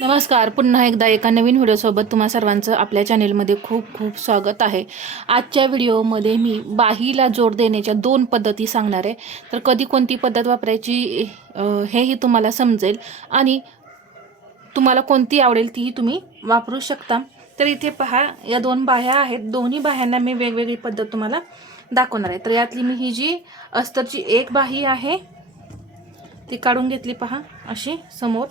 नमस्कार. पुन्हा एकदा एका नवीन व्हिडिओसोबत तुम्हा सर्वांचं आपल्या चॅनेलमध्ये खूप खूप स्वागत आहे. आजच्या व्हिडिओमध्ये मी बाहीला जोड देण्याच्या 2 पद्धती सांगणार आहे. तर कधी कोणती पद्धत वापरायची हेही तुम्हाला समजेल आणि तुम्हाला कोणती आवडेल तीही तुम्ही वापरू शकता. तर इथे पहा, या 2 बाह्या आहेत. दोन्ही बाह्यांना मी वेगवेगळी पद्धत तुम्हाला दाखवणार आहे. तर यातली मी ही जी अस्तरची एक बाही आहे ती काढून घेतली पहा अशी समोर,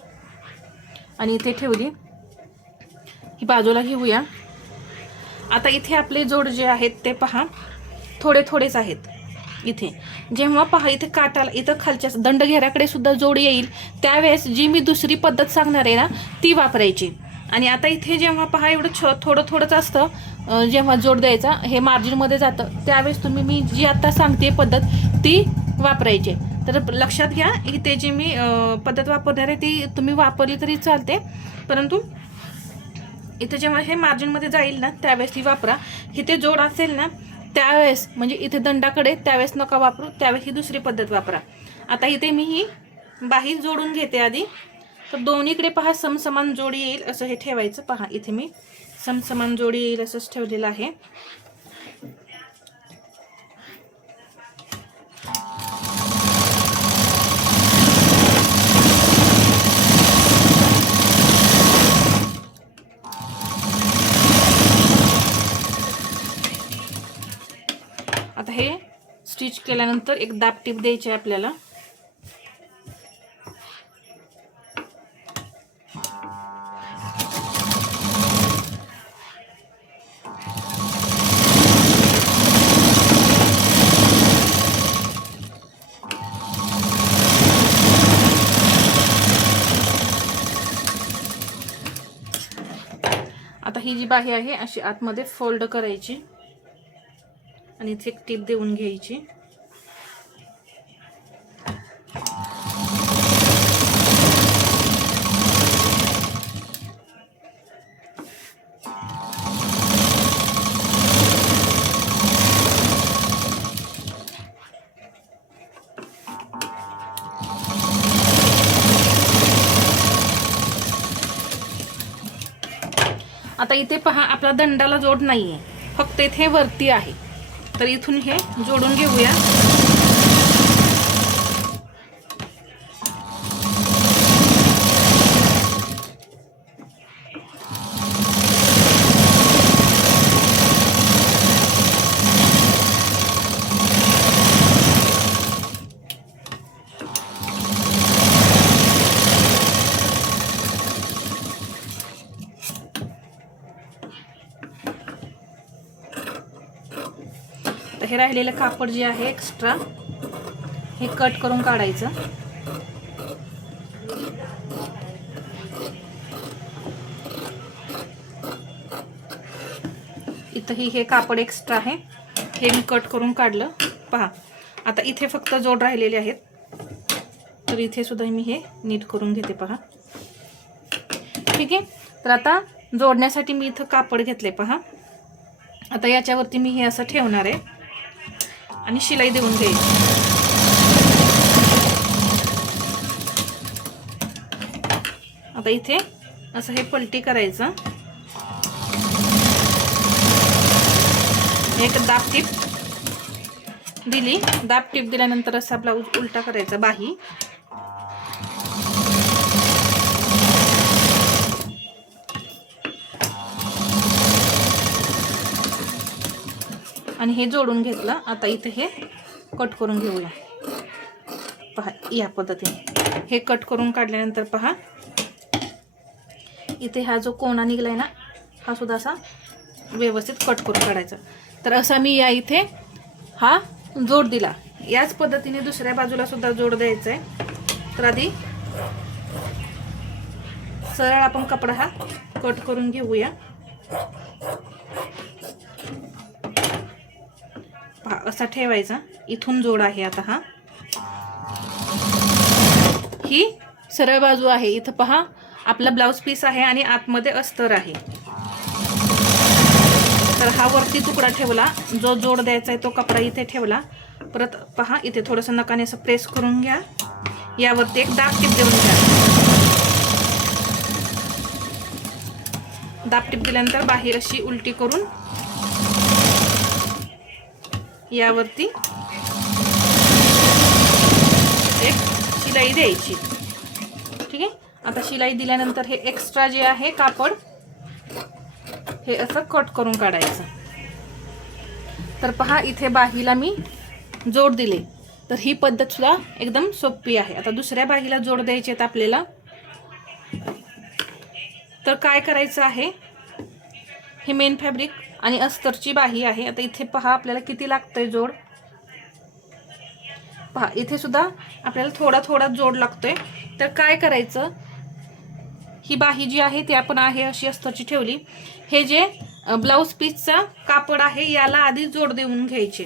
आणि इथे ठेवली. ही बाजूला घेऊया. आता इथे आपले जोड जे आहेत ते पहा थोडे थोडेच आहेत. इथे जेव्हा पहा इथे काटाला इथं खालच्या दंडघेऱ्याकडे सुद्धा जोड येईल त्यावेळेस जी मी दुसरी पद्धत सांगणार आहे ना ती वापरायची. आणि आता इथे जेव्हा पहा एवढं थोडं थोडंच असतं, जेव्हा जोड द्यायचा हे मार्जिनमध्ये जातं त्यावेळेस तुम्ही मी जी आता सांगते पद्धत ती वापरायची. तर लक्षात घ्या, इथे जी मी पद्धत वापरणार आहे ती तुम्ही वापरली तरी चालते, परंतु इथे जेव्हा हे मार्जिनमध्ये जाईल ना त्यावेळेस ती वापरा. इथे जोड असेल ना त्यावेळेस, म्हणजे इथे दंडाकडे त्यावेळेस नका वापरू, त्यावेळेस ही दुसरी पद्धत वापरा. आता इथे मी ही बाही जोडून घेते आधी. तर दोन्हीकडे पहा समसमान जोडी येईल असं हे ठेवायचं. पहा इथे मी समसमान जोडी येईल असंच ठेवलेलं आहे. आता हे स्टिच केल्यानंतर एक दाब टीप द्यायची आहे आपल्याला. आता ही जी बाही आहे अशी आतमध्ये फोल्ड करायची आणि इथे एक टीप देऊन घ्यायची. आता इथे पहा आपला दंडाला जोड नाहीये, फक्त इथे वरती आहे. तर इथून हे जोडून घेऊया. हे राहिलेलं कापड जे आहे एक्स्ट्रा हे कट करून काढायचं. इथंही हे कापड एक्स्ट्रा आहे, हे मी कट करून काढलं. पहा आता इथे फक्त जोड राहिलेले आहेत, तर इथे सुद्धा मी हे नीट करून घेते. पहा ठीक आहे. तर आता जोडण्यासाठी मी इथं कापड घेतले. पहा आता याच्यावरती मी हे असं ठेवणार आहे आणि शिलाई देऊन घ्यायची. आता इथे असं हे पलटी करायचं. एक दाब टीप दिली. दाब टीप दिल्यानंतर असा ब्लाऊज उलटा करायचा बाही. आणि हे जोडून घेतलं. आता इथे हे कट करून घेऊया. पहा या पद्धतीने हे कट करून काढल्यानंतर पहा इथे हा जो कोणा निघलाय ना हा सुद्धा असा व्यवस्थित कट करून काढायचा. तर असा मी या इथे हा जोड दिला. याच पद्धतीने दुसऱ्या बाजूला सुद्धा जोड द्यायचा आहे. तर आधी सरळ आपण कपडा हा कट करून घेऊया. पहा असा ठेवायचा. इथून जोड आहे. आता हा ही सरळ बाजू आहे. इथं पहा आपला ब्लाउज पीस आहे आणि आतमध्ये अस्तर आहे. तर हा वरती तुकडा ठेवला, जो जोड द्यायचा आहे तो कपडा इथे ठेवला. परत पहा इथे थोडंसं नकाने असं प्रेस करून घ्या. यावरती एक दाब टीप देऊन घ्या. दाबटीप दिल्यानंतर बाही अशी उलटी करून यावरती एक शिलाई द्यायची. ठीक आहे. आता शिलाई दिल्यानंतर हे एक्स्ट्रा जे आहे कापड हे असं कट करून काढायचं. तर पहा इथे बाहीला मी जोड दिले. तर ही पद्धत सुद्धा एकदम सोपी आहे. आता दुसऱ्या बाहीला जोड द्यायचे आहेत आपल्याला. तर काय करायचं आहे, हे मेन फॅब्रिक आणि अस्तरची बाही आहे. आता इथे पहा आपल्याला किती लागतंय जोड. पहा इथे सुद्धा आपल्याला थोडा थोडा जोड लागतोय. तर काय करायचं, ही बाही जी आहे ती आपण आहे अशी अस्तरची ठेवली. हे जे ब्लाऊज पीसचा कापड आहे याला आधी जोड देऊन घ्यायचे.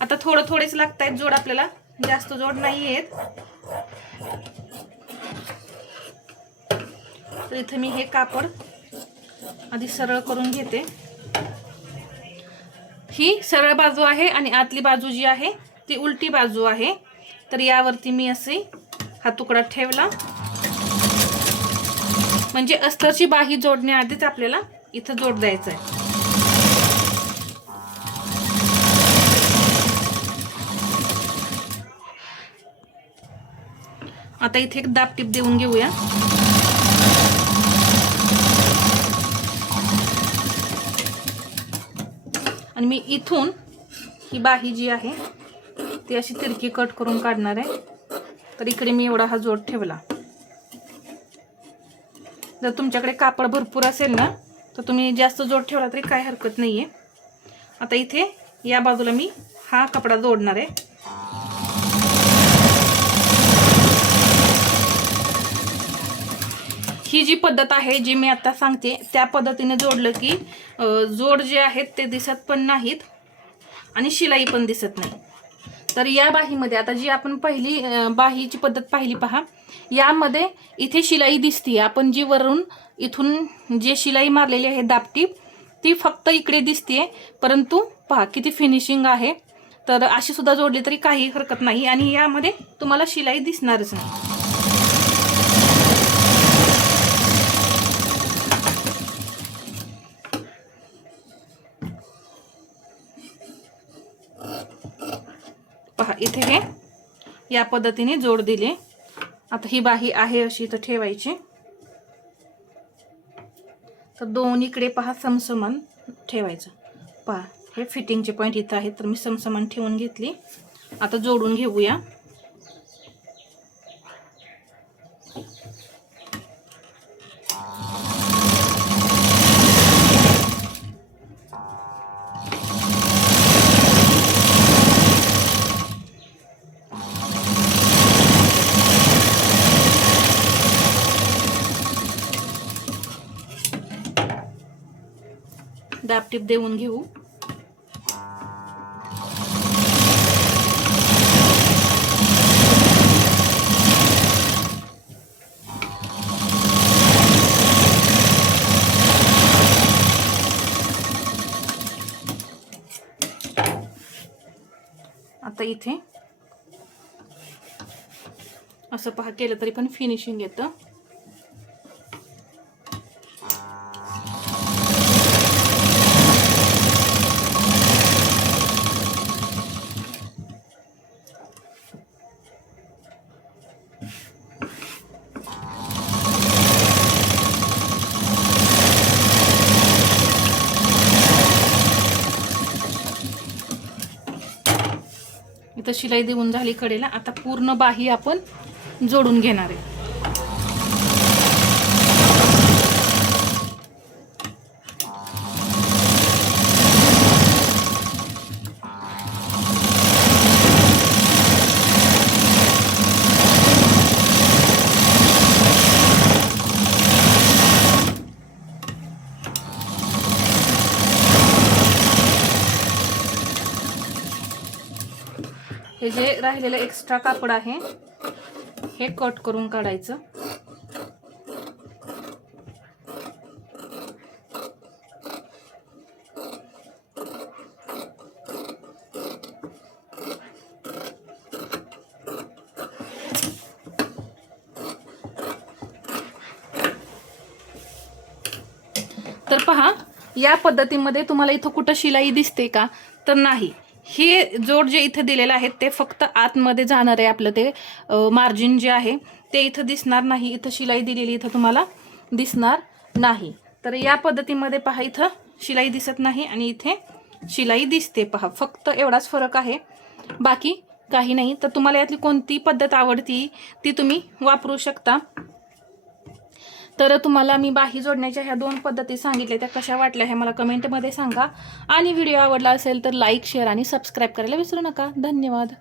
आता थोडं थोडेच लागत आहेत जोड, आपल्याला जास्त जोड नाही आहेत. तर इथे मी हे कापड आधी सरळ करून घेते. ही सरळ बाजू आहे आणि आतली बाजू जी आहे ती उलटी बाजू आहे. तर यावरती मी असे हा तुकडा ठेवला. म्हणजे अस्तरची बाही जोडण्याआधीच आपल्याला इथं जोड द्यायचा आहे. आता इथे एक दाबटीप देऊन घेऊया. आणि मी इथून ही बाही जी आहे ती अशी तिरकी कट करून काढणार आहे. तर इकडे मी एवढा हा जोड ठेवला. जर तुमच्याकडे कापड भरपूर असेल ना तर तुम्ही जास्त जोड ठेवला तरी काही हरकत नाहीये. आता इथे या बाजूला मी हा कपडा जोडणार आहे. ही जी पद्धत आहे जी मी आता सांगते त्या पद्धतीने जोडलं की जोड जे आहेत ते दिसत पण नाहीत आणि शिलाई पण दिसत नाही. तर या बाहीमध्ये आता जी आपण पहिली बाहीची पद्धत पाहिली पहा, यामध्ये इथे शिलाई दिसते. आपण जी वरून इथून जे शिलाई मारलेली आहे दाबटीप ती फक्त इकडे दिसते, परंतु पहा किती फिनिशिंग आहे. तर अशी सुद्धा जोडली तरी काही हरकत नाही आणि यामध्ये तुम्हाला शिलाई दिसणारच नाही. पहा इथे हे या पद्धतीने जोड दिले. आता ही बाही आहे अशी तर ठेवायची. तर दोन्हीकडे पहा समसमान ठेवायचं. पहा हे फिटिंगचे पॉईंट इथं आहेत तर मी समसमान ठेवून घेतली. आता जोडून घेऊया. दाबटीप देऊन घेऊ. आता इथे असं पहा केलं तरी पण फिनिशिंग येतं. इथं शिलाई देऊन झाली कडेला. आता पूर्ण बाही आपण जोडून घेणार आहे. हे जे राहिलेलं एक्स्ट्रा कापड आहे हे कट करून काढायचं. तर पहा, या पद्धतीमध्ये तुम्हाला इथं कुठं शिलाई दिसते का? तर नाही. हे जोड जे इथं दिलेलं आहे ते फक्त आतमध्ये जाणार आहे. आपलं ते मार्जिन जे आहे ते इथं दिसणार नाही. इथं शिलाई दिलेली इथं तुम्हाला दिसणार नाही. तर या पद्धतीमध्ये पहा, इथं शिलाई दिसत नाही आणि इथे शिलाई दिसते. पहा, फक्त एवढाच फरक आहे, बाकी काही नाही. तर तुम्हाला यातली कोणती पद्धत आवडती ती तुम्ही वापरू शकता. तर तुम्हाला मी बाही जोडण्याच्या ह्या 2 पद्धती सांगितल्या, त्या कशा वाटल्या हे मला कमेंटमध्ये सांगा. आणि व्हिडिओ आवडला असेल तर लाईक, शेअर आणि सबस्क्राईब करायला विसरू नका. धन्यवाद.